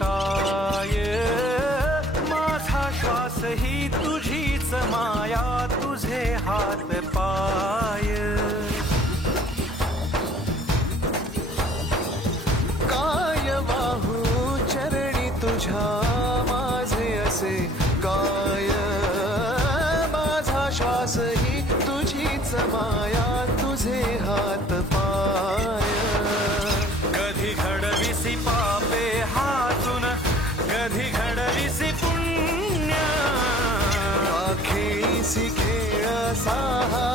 काय, माझा श्वास ही तुझीच माया, तुझे हात पाय. काय वाहू चरणी तुझ्या माझे असे काय, माझा श्वास ही तुझीच माया, तुझे हात पाय. कधी घडविसी पापे हातून, कधी घडविसी पुण्य, खेळीसी खेळ साहा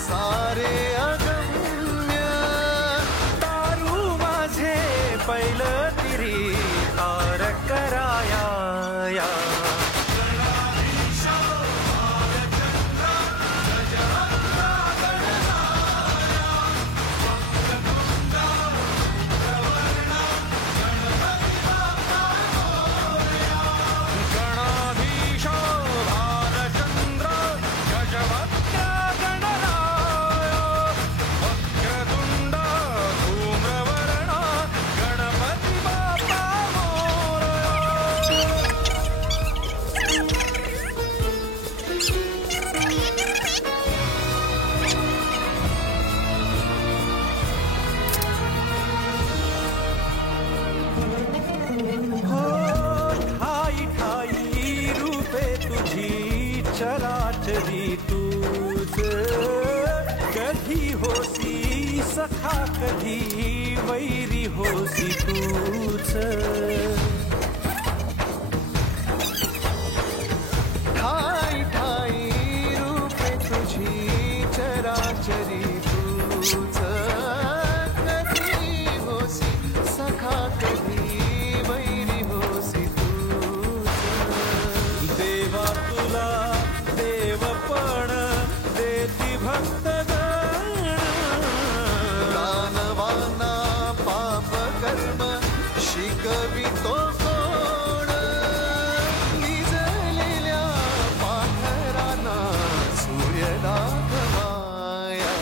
सारे अगम्य. तारू माझे पैल तिरी तार कराया या. चराचरी तूच, कधी होसी सखा कधी वैरी होसी तूच. ठाई ठाई रूपे तुझी चराचरी तूच, कधी होसी सखा कधी वैरी होसी तूच. देवा तुला देवपण देती भक्तगण, दानवाना पाप कर्म शिकवितो कोण. निजलेल्या पाखरांना सूर्य दाखवाया.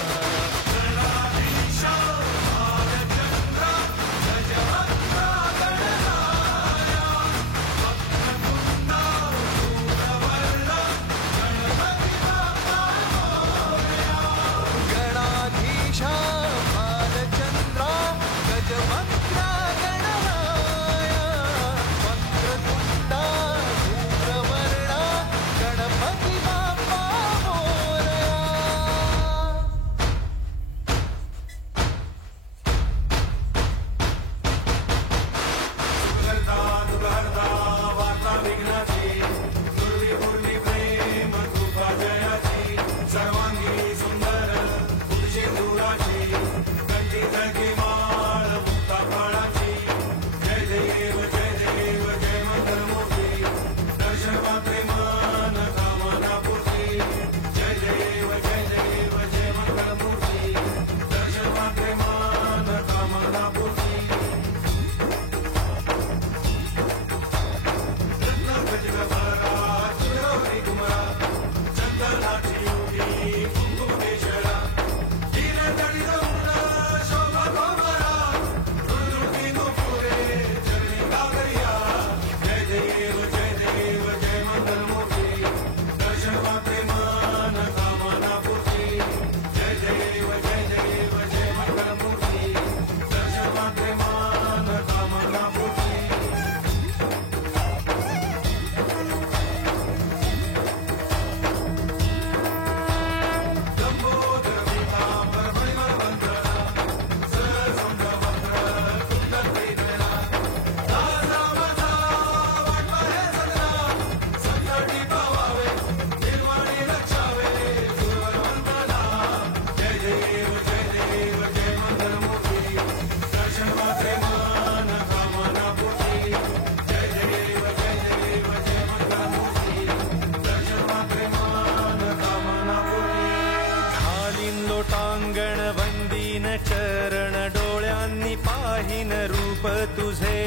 चरण डोळ्यांनी पाहिन रूप तुझे,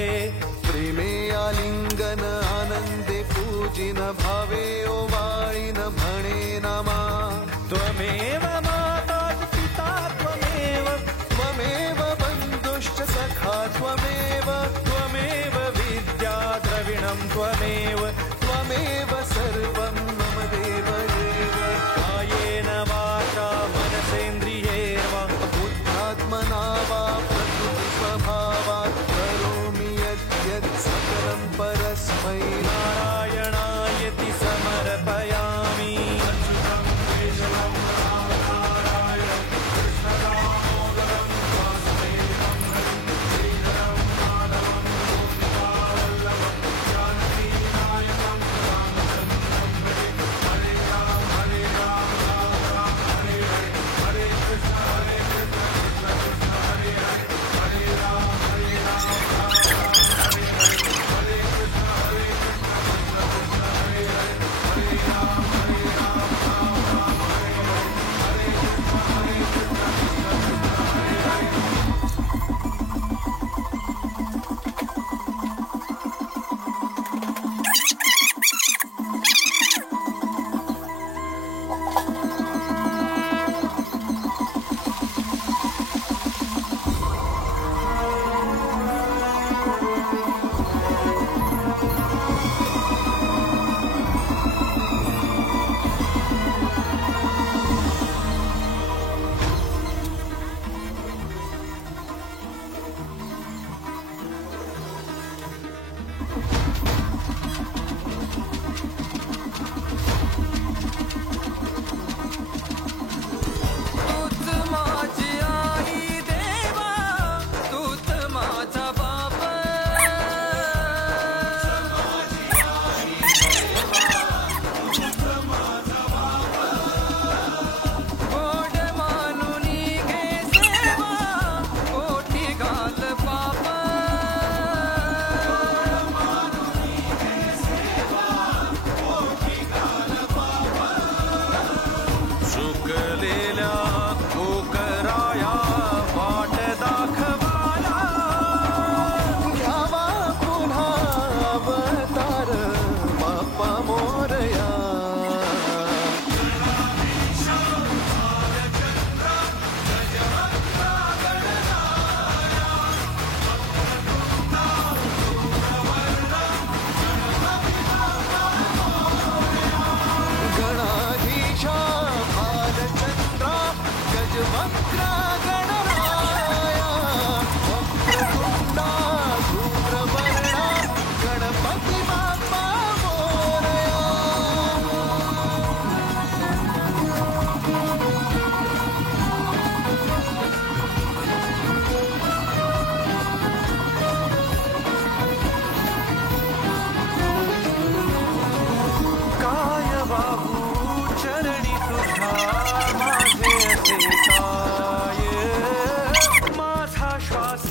प्रेमे आलिंगन आनंदे पूजिन भावे ओवाळीन म्हणे नामा. त्वमेव माता पिता त्वमेव, त्वमेव बंधुश्च सखा त्वमेव, त्वमेव विद्या त्वमेव त्वमेव सर्वं मम देव देव कायेन वाचा मनसेन्द्रियैर्वा बुद्ध्यात्मना वा प्रकृतिस्वभावात् करोमि यद्यत् सकलं परस्मै नारायणायति समर्पयामि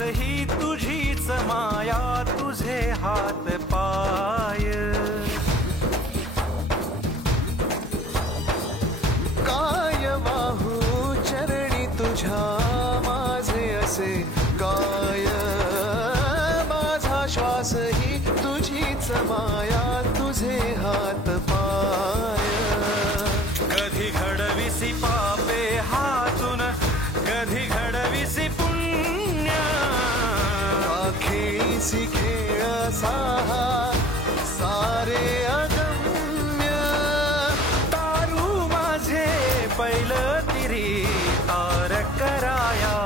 ही तुझीच माया तुझे हात पाय काय वाहू चरणी तुझ्या माझे असे काय माझा श्वास ही तुझीच माया तुझे हात पाय कधी घडविसी पापे हातून कधी घडविसी खेळीसी खेळ साहा सारे अगम्य तारू माझे पहिलं तिरी तार कराया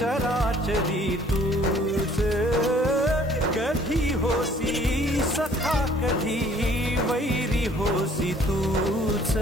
चराचरी तूच कधी होसी सखा कधी वैरी होसी तूच